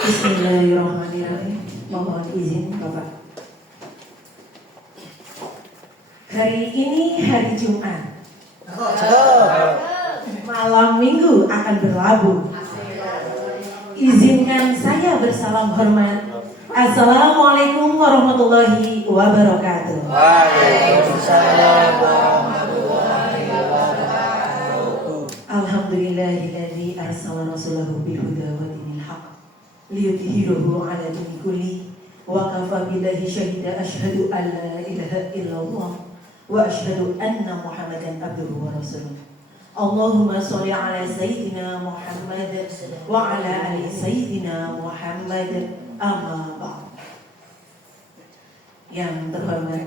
Bismillahirrahmanirrahim. Mohon izin Bapak. Hari ini hari Jumat. Malam Minggu akan berlabuh. Izinkan saya bersalam hormat. Assalamualaikum warahmatullahi wabarakatuh. Waalaikumsalam warahmatullahi wabarakatuh. Alhamdulillahilladzi arsala rasulahu bil huda wa dinil haqq liyudhhirahu 'ala dini kulli wa kafa billahi syahida asyhadu an la ilaha illallah wa asyhadu anna Muhammadan abduhu wa rasuluh. Allahumma sholli 'ala sayyidina Muhammad wa 'ala ali sayyidina Muhammad. Amma ba'd. Yang terhormat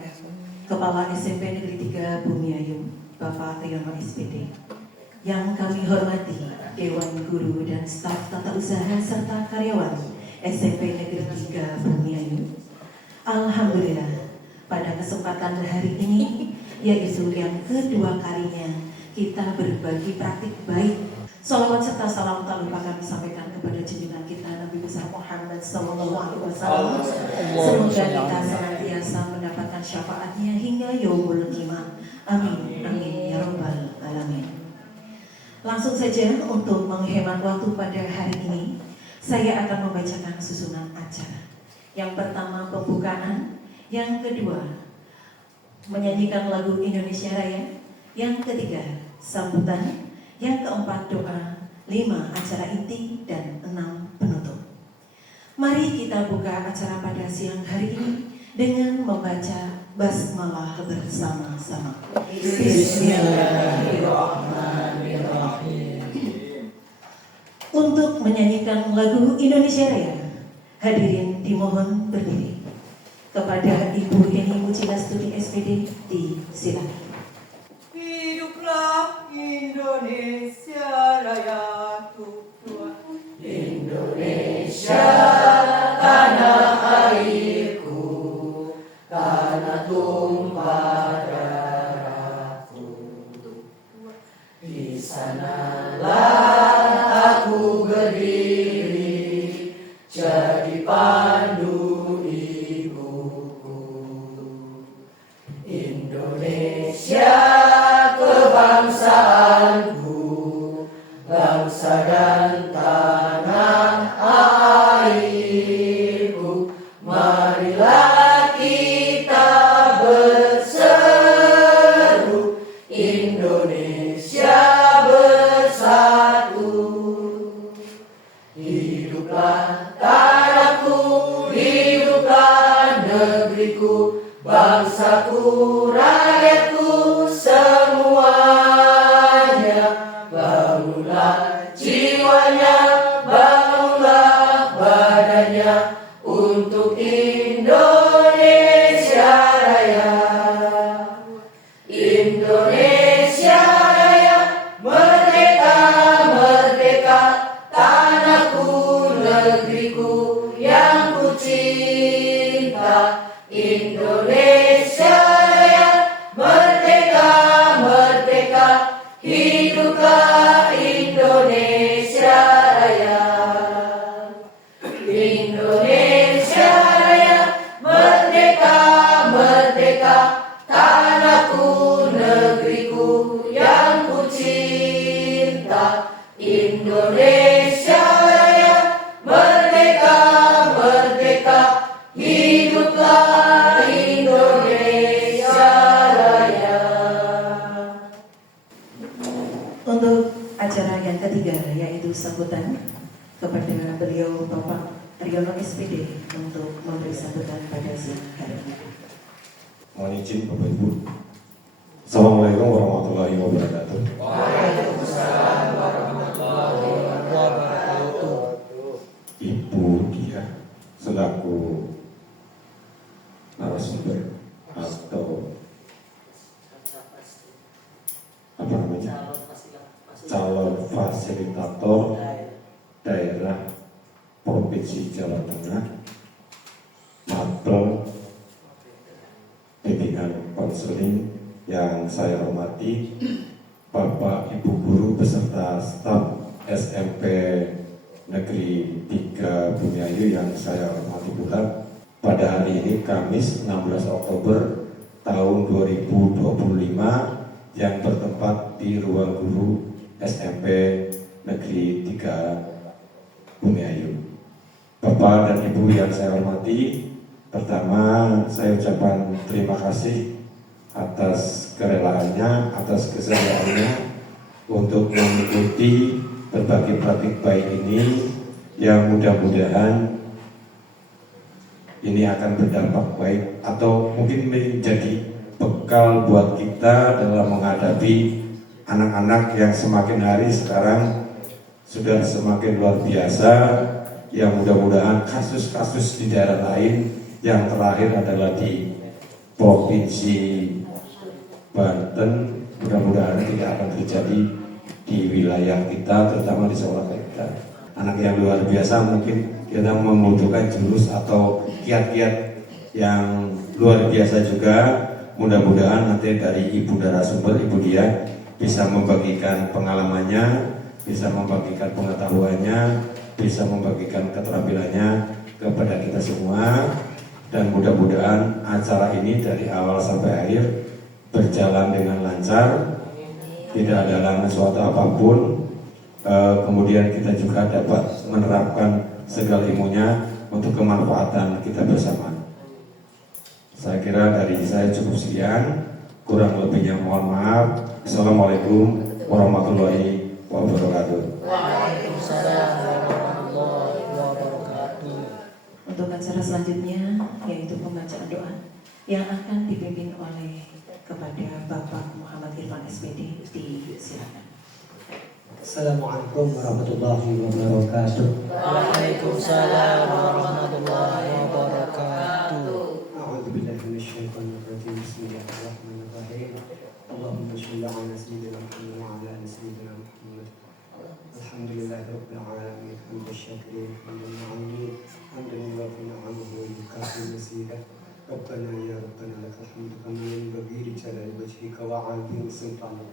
Kepala SMP Negeri 3 Bumiayu, Bapak Triyono SPD. Yang kami hormati Dewan Guru dan staf tata usaha serta karyawan SMP Negeri 3 Bumiayu. Alhamdulillah, pada kesempatan hari ini, yaitu yang kedua kalinya kita berbagi praktik baik. Salawat serta salam tak lupa kami sampaikan kepada junjungan kita Nabi besar Muhammad SAW. Semoga kita senantiasa mendapatkan syafaatnya hingga yaumul qiyamah. Amin, amin ya rabbal alamin. Langsung saja untuk menghemat waktu pada hari ini, saya akan membacakan susunan acara. Yang pertama pembukaan, yang kedua menyanyikan lagu Indonesia Raya, yang ketiga sambutan, yang keempat doa, 5 acara inti, dan 6 penutup. Mari kita buka acara pada siang hari ini dengan membaca basmalah bersama-sama. Bismillahirrahmanirrahim. Untuk menyanyikan lagu Indonesia Raya, hadirin dimohon berdiri. Kepada Ibu Eni Mucilastudi SPD, disilakan. Hiduplah Indonesia Raya Tuhan. Indonesia tanah airku, tanah tumpah darahku. Di sanalah aku berdiri, jadi pandu ibuku. Indonesia kebangsaanku, bangsa dan tanah airku. Marilah kita berseru, Indonesia bersatu. Hiduplah tanahku, hiduplah negeriku, bangsaku, rakyatku semuanya. Bangunlah jiwanya, bangunlah badannya untuk Indonesia Raya. Indonesia Raya, merdeka, merdeka, tanahku, negeriku yang ku cinta. Indonesia Raya, merdeka, merdeka, hiduplah Indonesia Raya. Indonesia Raya, merdeka, merdeka, tanahku, negeriku yang ku cinta. Indonesia Raya, merdeka, merdeka, hiduplah Indonesia Raya. Untuk acara yang ketiga, yaitu sambutan, kepada beliau Bapak Triyono SPD untuk memberi sambutan pada siang hari ini. Mohon izin Bapak Ibu. Assalamualaikum warahmatullahi wabarakatuh. Waalaikumsalam warahmatullahi wabarakatuh. Ibu Dia selaku narasumber atau apa namanya, calon fasilitator daerah Provinsi Jawa Tengah, Mapel Bimbingan Konseling yang saya hormati, Bapak Ibu Guru beserta staf SMP Negeri 3 Bumiayu yang saya hormati pula, pada hari ini Kamis 16 Oktober tahun 2025 yang bertempat di Ruang Guru SMP Negeri 3 Bumiayu. Bapak dan Ibu yang saya hormati, pertama saya ucapkan terima kasih atas kerelaannya, atas kesediaannya untuk mengikuti berbagai praktik baik ini yang mudah-mudahan ini akan berdampak baik atau mungkin menjadi bekal buat kita dalam menghadapi anak-anak yang semakin hari sekarang sudah semakin luar biasa, yang mudah-mudahan kasus-kasus di daerah lain yang terakhir adalah di Provinsi Banten, mudah-mudahan tidak akan terjadi di wilayah kita, terutama di sekolah kita. Anak yang luar biasa, mungkin kita membutuhkan jurus atau kiat-kiat yang luar biasa juga. Mudah-mudahan nanti dari Ibu narasumber, Ibu Dia bisa membagikan pengalamannya, bisa membagikan pengetahuannya, bisa membagikan keterampilannya kepada kita semua. Dan mudah-mudahan acara ini dari awal sampai akhir berjalan dengan lancar, tidak ada halangan suatu apapun. Kemudian kita juga dapat menerapkan segala ilmunya untuk kemanfaatan kita bersama. Saya kira dari saya cukup sekian, kurang lebihnya mohon maaf. Assalamualaikum warahmatullahi wabarakatuh. Waalaikumsalam warahmatullahi wabarakatuh. Untuk acara selanjutnya yaitu pembacaan doa yang akan dipimpin oleh kepada Bapak Muhammad Irfan SPD. Silakan. Assalamualaikum warahmatullahi wabarakatuh. Waalaikumsalam warahmatullahi wabarakatuh. A'udzu billahi minasyaitonir rajim. Bismillahirrahmanirrahim. Allahumma shalli ala sayyidina Muhammad wa ala ali sayyidina Muhammad. Alhamdulillahirabbil alamin. Hamdan syakirin, hamdan mu'min, hamdan yuwafi ni'amahu wa yukafi mazidah. ربنا يا ربنا لك الحمد كما ينبغي لجلال وجهك وعظيم سلطانك.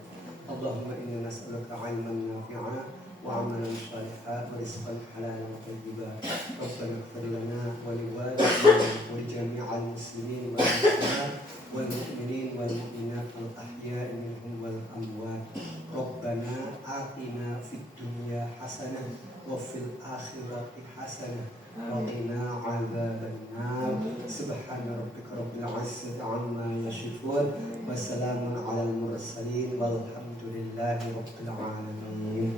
اللهم إنا نسألك علما نافعا وعملا صالحا ورزقا حلالا طيبا. ربنا اغفر لنا ولوالدينا ولجميع المسلمين والمسلمات والمؤمنين والمؤمنات الأحياء منهم والأموات. ربنا آتنا في الدنيا حسنة وفي الآخرة حسنة وقنا عذاب النار. سبحان ربك رب العزة عما يصفون وسلام على المرسلين والحمد لله رب العالمين.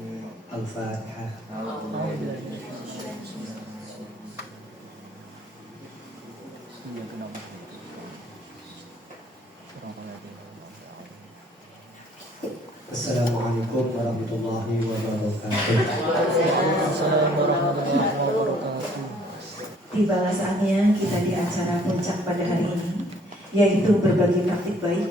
الفاتحة. Assalamualaikum warahmatullahi wabarakatuh. Waalaikumsalam warahmatullahi wabarakatuh. Tibalah saatnya kita di acara puncak pada hari ini, yaitu berbagi praktik baik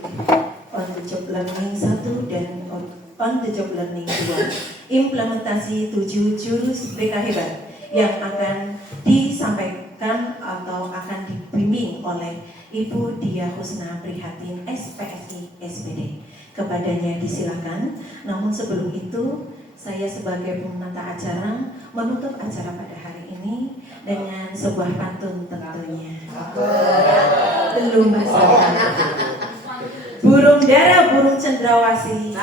on the job learning 1 dan on the job learning 2, implementasi 7 jurus BK hebat yang akan disampaikan atau akan dibimbing oleh Ibu Dia Husna Prihatin SPSI SPD. Kepadanya disilakan. Namun sebelum itu, saya sebagai penata acara menutup acara pada hari ini dengan sebuah pantun tentunya. Belum masalah. Burung dara, burung cendrawasih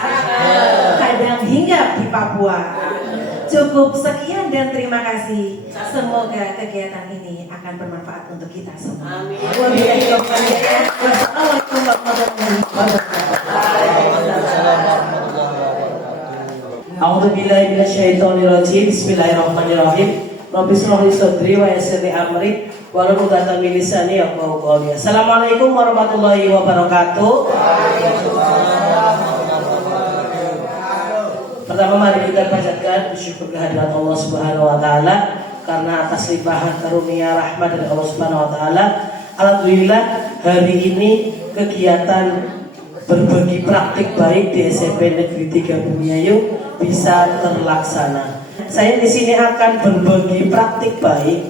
kadang hinggap di Papua. Cukup sekian dan terima kasih. Semoga kegiatan ini akan bermanfaat untuk kita semua. Wassalamualaikum warahmatullahi wabarakatuh. A'udzu billahi minasyaitonir rajim. Bismillahirrahmanirrahim. Rabbi shrah li sadri wa yassir li amri wahlul 'uqdatam min lisani yafqahu qawli. Assalamualaikum warahmatullahi wabarakatuh. Pertama mari kita panjatkan syukur kehadirat Allah Subhanahu wa taala karena atas limpahan karunia rahmat dari Allah Subhanahu wa taala. Alhamdulillah hari ini kegiatan berbagi praktik baik di SMP Negeri 3 Bumiayu bisa terlaksana. Saya di sini akan berbagi praktik baik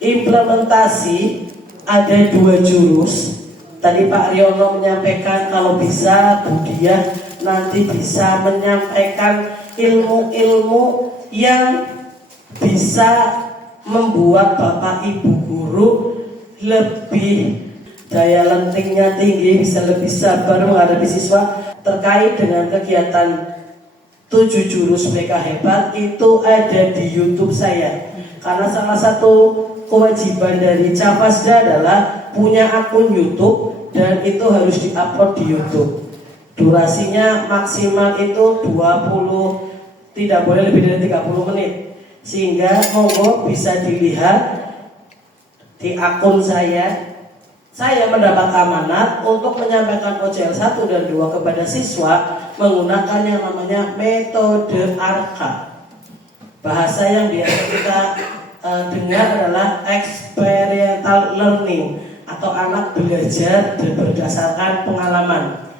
implementasi ada 2 jurus. Tadi Pak Riono menyampaikan kalau bisa Bu Diah nanti bisa menyampaikan ilmu-ilmu yang bisa membuat Bapak Ibu guru lebih daya lentingnya tinggi, bisa lebih sabar menghadapi siswa. Terkait dengan kegiatan 7 jurus BK Hebat itu ada di YouTube saya. Karena salah satu kewajiban dari Cafasda adalah punya akun YouTube dan itu harus diupload di YouTube. Durasinya maksimal itu 20, tidak boleh lebih dari 30 menit. Sehingga monggo bisa dilihat di akun saya. Saya mendapat amanat untuk menyampaikan OJL 1 dan 2 kepada siswa menggunakan yang namanya metode ARKA. Bahasa yang biasa kita dengar adalah experiential learning atau anak belajar berdasarkan pengalaman.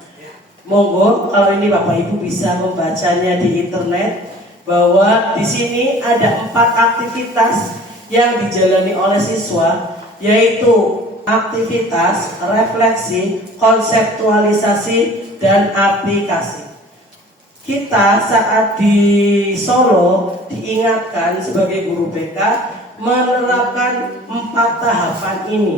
Monggo kalau ini Bapak Ibu bisa membacanya di internet bahwa di sini ada 4 aktivitas yang dijalani oleh siswa, yaitu aktivitas, refleksi, konseptualisasi, dan aplikasi. Kita saat di Solo diingatkan sebagai guru BK menerapkan 4 tahapan ini.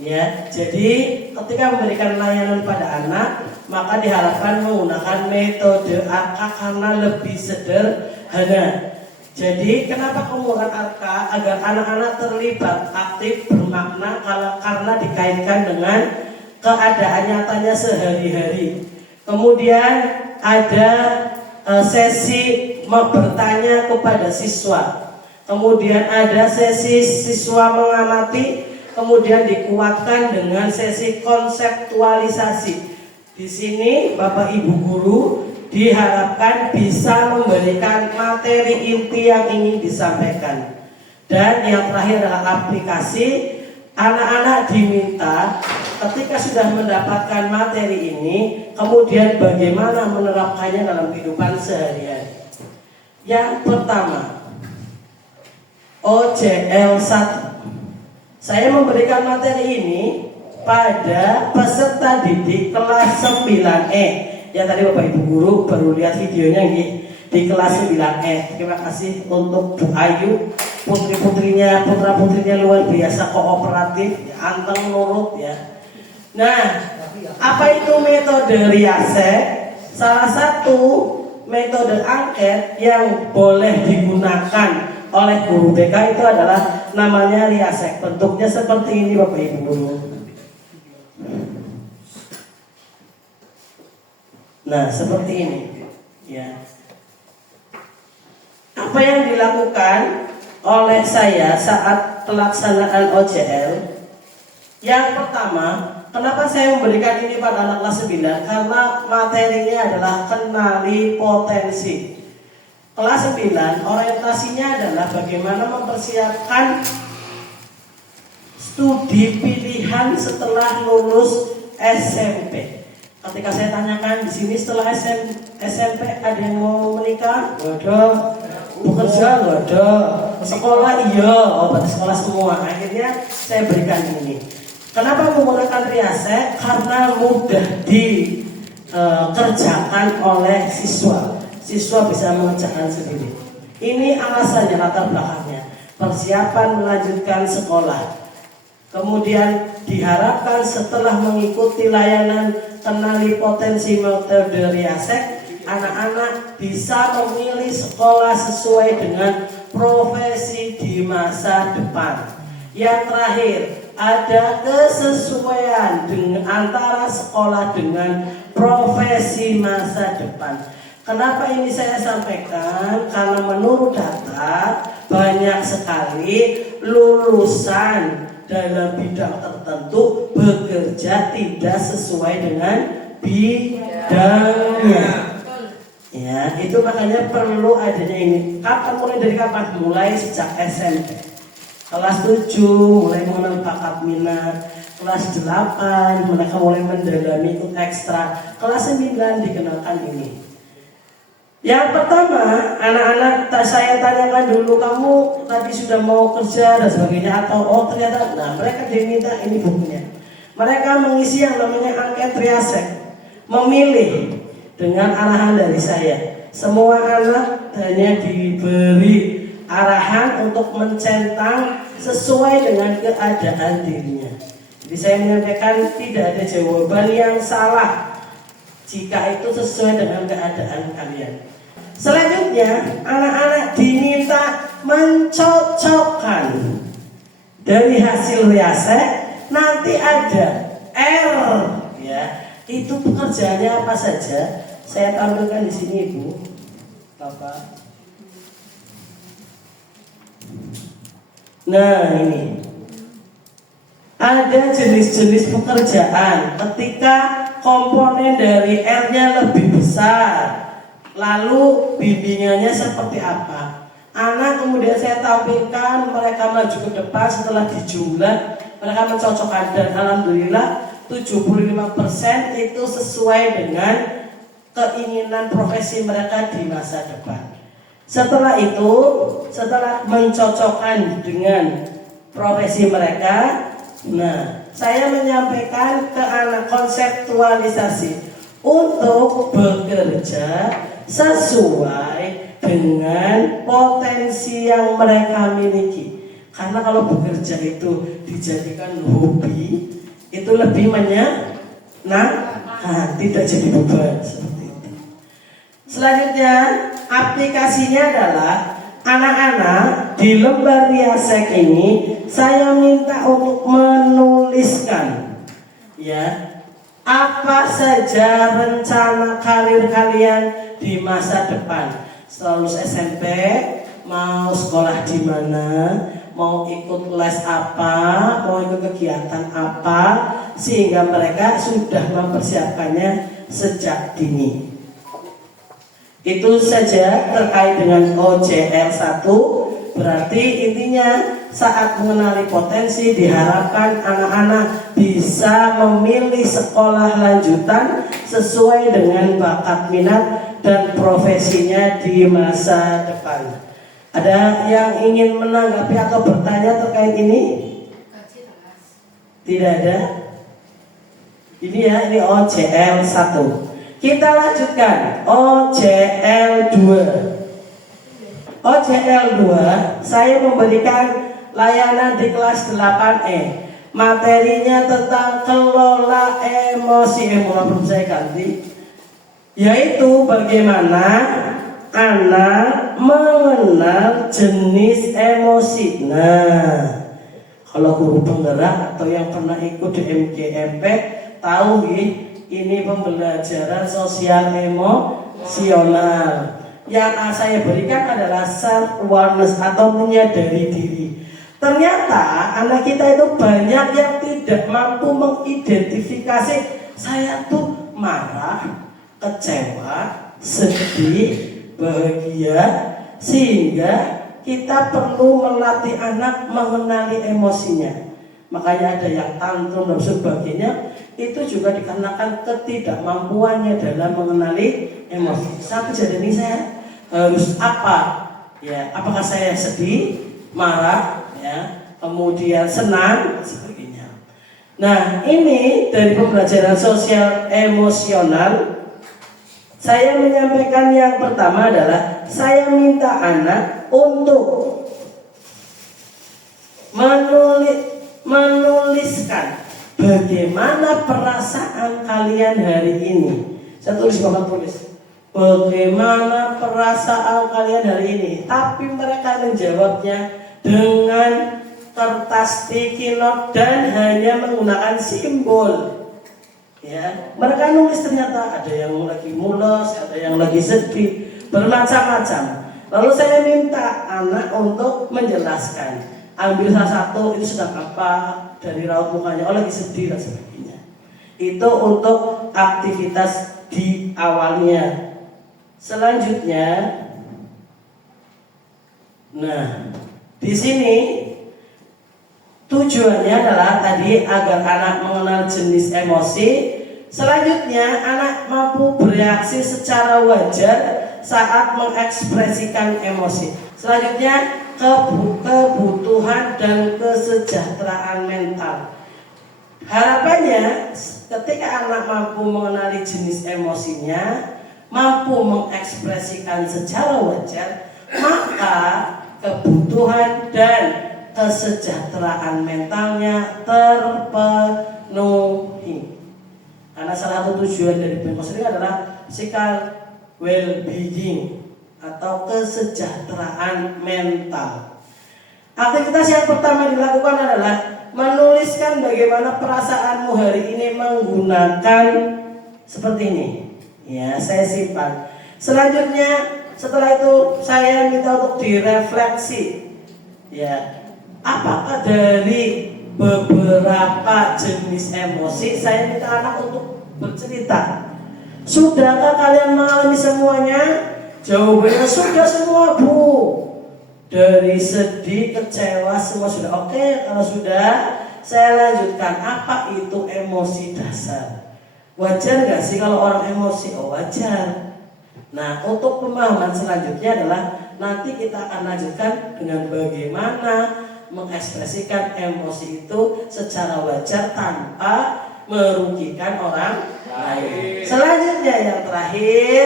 Ya, jadi ketika memberikan layanan pada anak, maka diharapkan menggunakan metode ARKA karena lebih sederhana. Jadi kenapa penggunaan ARKA? Agar anak-anak terlibat aktif bermakna karena dikaitkan dengan keadaan nyatanya sehari-hari. Kemudian ada sesi bertanya kepada siswa. Kemudian ada sesi siswa mengamati. Kemudian dikuatkan dengan sesi konseptualisasi. Di sini Bapak Ibu guru diharapkan bisa memberikan materi inti yang ingin disampaikan. Dan yang terakhir adalah aplikasi. Anak-anak diminta ketika sudah mendapatkan materi ini, kemudian bagaimana menerapkannya dalam kehidupan sehari-hari. Yang pertama, OJL 1. Saya memberikan materi ini pada peserta didik kelas 9E. Ya tadi Bapak Ibu guru baru lihat videonya di kelas 9E. Terima kasih untuk Bu Ayu, putri-putrinya, putra-putrinya luar biasa kooperatif, anteng nurut ya. Nah, apa itu metode riasek? Salah satu metode angket yang boleh digunakan oleh guru BK itu adalah namanya riasek. Bentuknya seperti ini Bapak Ibu guru. Nah, seperti ini. Ya. Apa yang dilakukan oleh saya saat pelaksanaan OJL? Yang pertama, kenapa saya memberikan ini pada anak kelas 9? Karena materinya adalah kenali potensi. Kelas 9, orientasinya adalah bagaimana mempersiapkan studi pilihan setelah lulus SMP. Ketika saya tanyakan di sini setelah SMP ada yang mau menikah? Gak ada. Bekerja? Gak ada. Sekolah? Iya. Oh, berarti sekolah semua. Akhirnya saya berikan ini. Kenapa menggunakan riasek? Karena mudah dikerjakan oleh siswa. Siswa bisa mengerjakan sendiri. Ini alasannya, latar belakangnya. Persiapan melanjutkan sekolah. Kemudian diharapkan setelah mengikuti layanan kenali potensi metode riasek, anak-anak bisa memilih sekolah sesuai dengan profesi di masa depan. Yang terakhir, ada kesesuaian dengan antara sekolah dengan profesi masa depan. Kenapa ini saya sampaikan? Karena menurut data banyak sekali lulusan dalam bidang tertentu bekerja tidak sesuai dengan bidangnya. Ya, itu makanya perlu adanya ini. Kapan mulai dari kapan? Mulai sejak SMP. Kelas 7 mulai mengenal bakat minat. Kelas 8 mereka mulai mendalami ikut ekstra. Kelas 9 dikenalkan ini. Yang pertama, anak-anak saya tanyakan dulu, kamu tadi sudah mau kerja dan sebagainya atau oh ternyata, nah mereka diminta ini bukunya. Mereka mengisi yang namanya angket riasek, memilih dengan arahan dari saya. Semua anak hanya diberi arahan untuk mencentang sesuai dengan keadaan dirinya. Jadi saya menyampaikan tidak ada jawaban yang salah jika itu sesuai dengan keadaan kalian. Selanjutnya, anak-anak diminta mencocokkan dari hasil riasek. Nanti ada R, ya. Itu pekerjaannya apa saja? Saya tampilkan di sini, Ibu, Bapak. Nah, ini ada jenis-jenis pekerjaan ketika komponen dari R-nya lebih besar. Lalu bimbingannya seperti apa? Anak kemudian saya tampilkan, mereka maju ke depan setelah dijumlah, mereka mencocokkan, dan alhamdulillah 75% itu sesuai dengan keinginan profesi mereka di masa depan. Setelah itu, setelah mencocokkan dengan profesi mereka, nah, saya menyampaikan ke anak konseptualisasi untuk bekerja sesuai dengan potensi yang mereka miliki. Karena kalau bekerja itu dijadikan hobi, itu lebih menyenangkan, tidak jadi beban seperti itu. Selanjutnya, aplikasinya adalah anak-anak di lembar riasek ini saya minta untuk menuliskan, ya, apa saja rencana karir kalian di masa depan. Setelah lulus SMP, mau sekolah di mana, mau ikut les apa, mau ikut kegiatan apa, sehingga mereka sudah mempersiapkannya sejak dini. Itu saja terkait dengan OJL 1. Berarti intinya saat mengenali potensi diharapkan anak-anak bisa memilih sekolah lanjutan sesuai dengan bakat minat dan profesinya di masa depan. Ada yang ingin menanggapi atau bertanya terkait ini? Tidak ada? Ini ya, ini OJL 1. Kita lanjutkan OJL 2. OJL 2 saya memberikan layanan di kelas 8E. Materinya tentang kelola emosi. Belum saya ganti. Yaitu bagaimana anak mengenal jenis emosi. Nah, kalau guru penggerak atau yang pernah ikut di MGMP tahu ini pembelajaran sosial emosional. Yang saya berikan adalah self awareness atau menyadari diri. Ternyata anak kita itu banyak yang tidak mampu mengidentifikasi saya tuh marah, kecewa, sedih, bahagia, sehingga kita perlu melatih anak mengenali emosinya. Makanya ada yang tantrum dan sebagainya, itu juga dikarenakan ketidakmampuannya dalam mengenali emosi. Saat kejadian ini saya harus apa? Ya, apakah saya sedih, marah, ya, kemudian senang, dan sebagainya. Nah, ini dari pembelajaran sosial emosional. Saya menyampaikan yang pertama adalah saya minta anak untuk menuliskan bagaimana perasaan kalian hari ini. Saya tulis, bapak tulis. Bagaimana perasaan kalian hari ini? Tapi mereka menjawabnya dengan kertas sticky note dan hanya menggunakan simbol. Ya, mereka nulis ternyata ada yang lagi mules, ada yang lagi sedih, bermacam-macam. Lalu saya minta anak untuk menjelaskan. Ambil salah satu, itu sedang apa, dari raut mukanya, oh lagi sedih dan sebagainya. Itu untuk aktivitas di awalnya. Selanjutnya, nah, di sini tujuannya adalah tadi agar anak mengenal jenis emosi. Selanjutnya, anak mampu bereaksi secara wajar saat mengekspresikan emosi. Selanjutnya, kebutuhan dan kesejahteraan mental. Harapannya, ketika anak mampu mengenali jenis emosinya, mampu mengekspresikan secara wajar, maka kebutuhan dan kesejahteraan mentalnya terpenuhi. Karena salah satu tujuan dari bulan konseling adalah physical well-being atau kesejahteraan mental. Aktivitas yang pertama dilakukan adalah menuliskan bagaimana perasaanmu hari ini menggunakan seperti ini. Ya, saya simpan. Selanjutnya setelah itu saya minta untuk direfleksi. Ya, apakah dari beberapa jenis emosi saya minta anak untuk bercerita? Sudahkah kalian mengalami semuanya? Jawabannya sudah semua, Bu. Dari sedih, kecewa, semua sudah. Oke, kalau sudah, saya lanjutkan. Apa itu emosi dasar? Wajar nggak sih kalau orang emosi? Oh, wajar. Nah, untuk pemahaman selanjutnya adalah nanti kita akan lanjutkan dengan bagaimana mengekspresikan emosi itu secara wajar tanpa merugikan orang lain. Selanjutnya yang terakhir,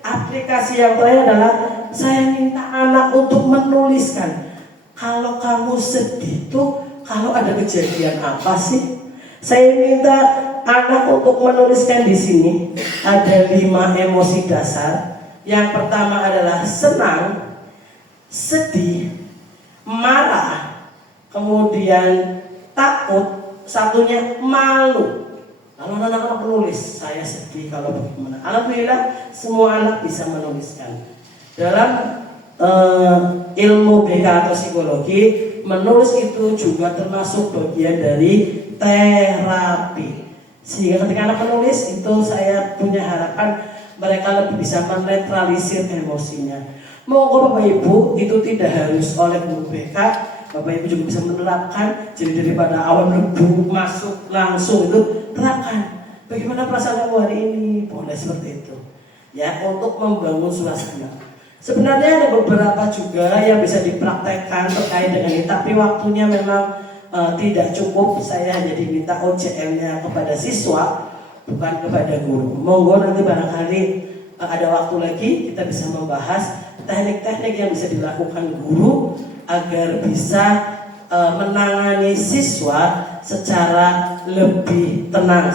aplikasi yang terakhir adalah saya minta anak untuk menuliskan kalau kamu sedih tuh kalau ada kejadian apa sih? Saya minta anak untuk menuliskan di sini ada 5 emosi dasar. Yang pertama adalah senang, sedih, marah, kemudian takut, satunya malu. Lalu anak-anak menulis, saya sedih kalau bagaimana. Alhamdulillah semua anak bisa menuliskan. Dalam ilmu BK atau psikologi, menulis itu juga termasuk bagian dari terapi. Sehingga ketika anak menulis itu saya punya harapan mereka lebih bisa menetralisir emosinya. Monggo Bapak Ibu, itu tidak harus oleh guru BK. Bapak Ibu juga bisa menerapkan. Jadi daripada awal mlebu masuk langsung itu terapkan. Bagaimana perasaan kamu hari ini? Boleh seperti itu. Ya, untuk membangun suasana. Sebenarnya ada beberapa juga yang bisa dipraktekkan terkait dengan ini, tapi waktunya memang tidak cukup. Saya hanya diminta OJM-nya kepada siswa, bukan kepada guru. Monggo nanti barangkali ada waktu lagi kita bisa membahas teknik-teknik yang bisa dilakukan guru agar bisa menangani siswa secara lebih tenang.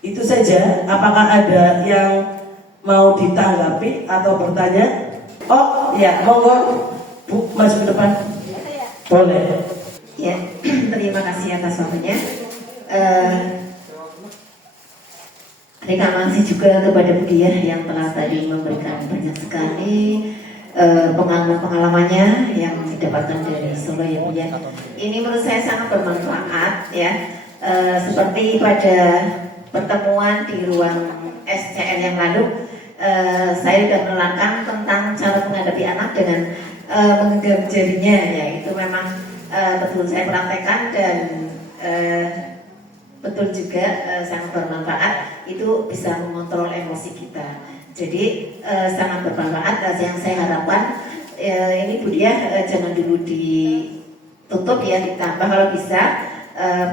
Itu saja. Apakah ada yang mau ditanggapi atau bertanya? Oh ya, monggo Bu, maju ke depan. Boleh. Ya, terima kasih atas waktunya. Terima kasih juga kepada Bu Diah yang telah tadi memberikan banyak sekali pengalaman-pengalamannya yang didapatkan dari Solo ya Bu ya. Ini menurut saya sangat bermanfaat ya. Seperti pada pertemuan di ruang SCN yang lalu, saya sudah menerangkan tentang cara menghadapi anak dengan menggenggam jarinya ya. Itu memang betul saya praktekkan dan betul juga sangat bermanfaat. Itu bisa mengontrol emosi kita. Jadi sangat bermanfaat. Yang saya harapkan ini Bu Diah jangan dulu ditutup ya, ditambah kalau bisa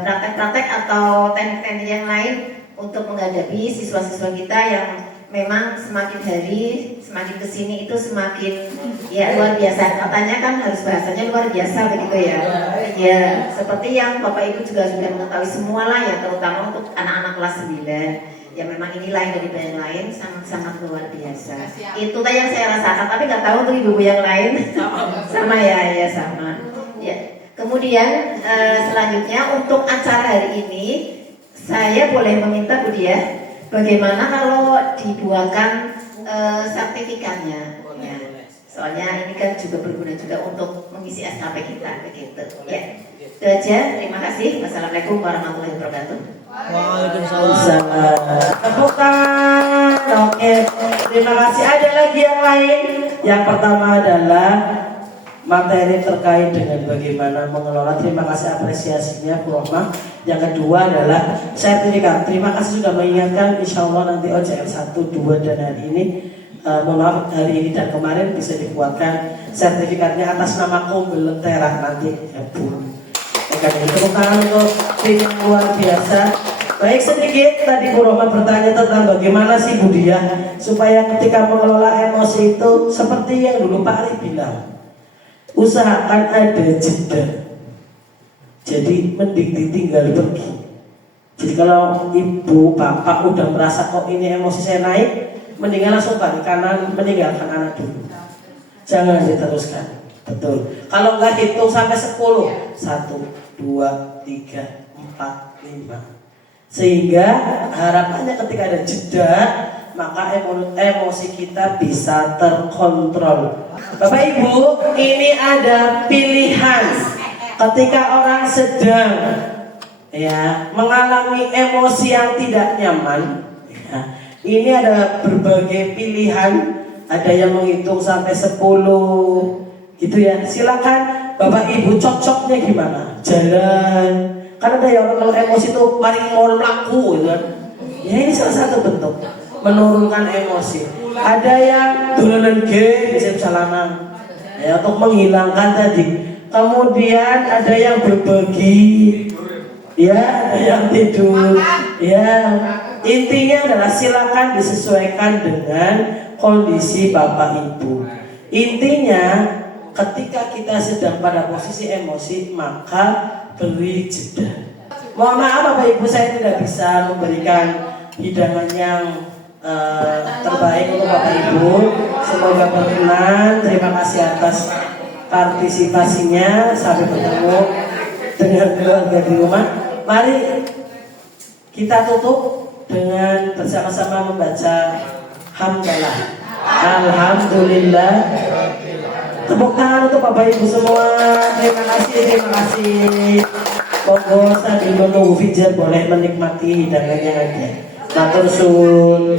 praktek-praktek atau teknik-teknik yang lain untuk menghadapi siswa-siswa kita yang memang semakin hari semakin kesini itu semakin ya luar biasa. Katanya kan harus bahasanya luar biasa begitu ya. Ya seperti yang Bapak Ibu juga sudah mengetahui semua lah ya, terutama untuk anak-anak kelas 9. Ya memang ini lain dari yang lain, sangat-sangat luar biasa. Itu tadi yang saya rasakan, tapi nggak tahu untuk ibu-ibu yang lain. Sama ya sama. Ya. Kemudian selanjutnya untuk acara hari ini saya boleh meminta Bu Diah, bagaimana kalau dibuatkan sertifikatnya? Ya. Soalnya ini kan juga berguna juga untuk mengisi SKP kita begitu. Ya. Itu aja. Terima kasih. Wassalamualaikum warahmatullahi wabarakatuh. Waalaikumsalam. Tepukan. Oke. Terima kasih. Ada lagi yang lain? Yang pertama adalah materi terkait dengan bagaimana mengelola. Terima kasih apresiasinya Bu Rohmah. Yang kedua adalah sertifikat. Terima kasih sudah mengingatkan. Insya Allah nanti OJM 1, 2 dan hari ini mohon maaf hari ini dan kemarin bisa dibuatkan sertifikatnya atas nama Kombelentera nanti ya Bu. Tepuk tangan untuk tim yang luar biasa. Baik, sedikit tadi Bu Rohmah bertanya tentang bagaimana sih Bu Diah supaya ketika mengelola emosi itu seperti yang dulu Pak Ali bilang, usahakan ada jeda. Jadi mending ditinggal pergi. Jadi kalau ibu bapak udah merasa kok ini emosi saya naik, mendingan langsung balik kanan, meninggalkan anak dulu. Jangan diteruskan. Betul. Kalau nggak hitung sampai 10, 1, 2, 3, 4, 5. Sehingga harapannya ketika ada jeda, maka emosi kita bisa terkontrol. Bapak Ibu, ini ada pilihan. Ketika orang sedang mengalami emosi yang tidak nyaman, ini ada berbagai pilihan. Ada yang menghitung sampai 10, gitu ya. Silakan Bapak Ibu cocoknya gimana? Jalan. Kan ada yang kalau emosi itu mari mau melaku, gitu kan. Ya ini salah satu bentuk menurunkan emosi. Ada yang dolanan game, bisa salaman, untuk menghilangkan tadi. Kemudian ada yang berbagi, ada yang tidur, Intinya adalah silakan disesuaikan dengan kondisi Bapak Ibu. Intinya ketika kita sedang pada posisi emosi, maka beri jeda. Mohon maaf Bapak Ibu, saya tidak bisa memberikan hidangan yang terbaik untuk Bapak Ibu. Semoga berkenan. Terima kasih atas partisipasinya. Sampai bertemu dengan keluarga di rumah. Mari kita tutup dengan bersama-sama membaca hamdalah. Alhamdulillah. Tepuk tangan untuk Bapak Ibu semua. Terima kasih. Monggo sambil menunggu Fijar boleh menikmati hidangan yang ada. Matur suwun.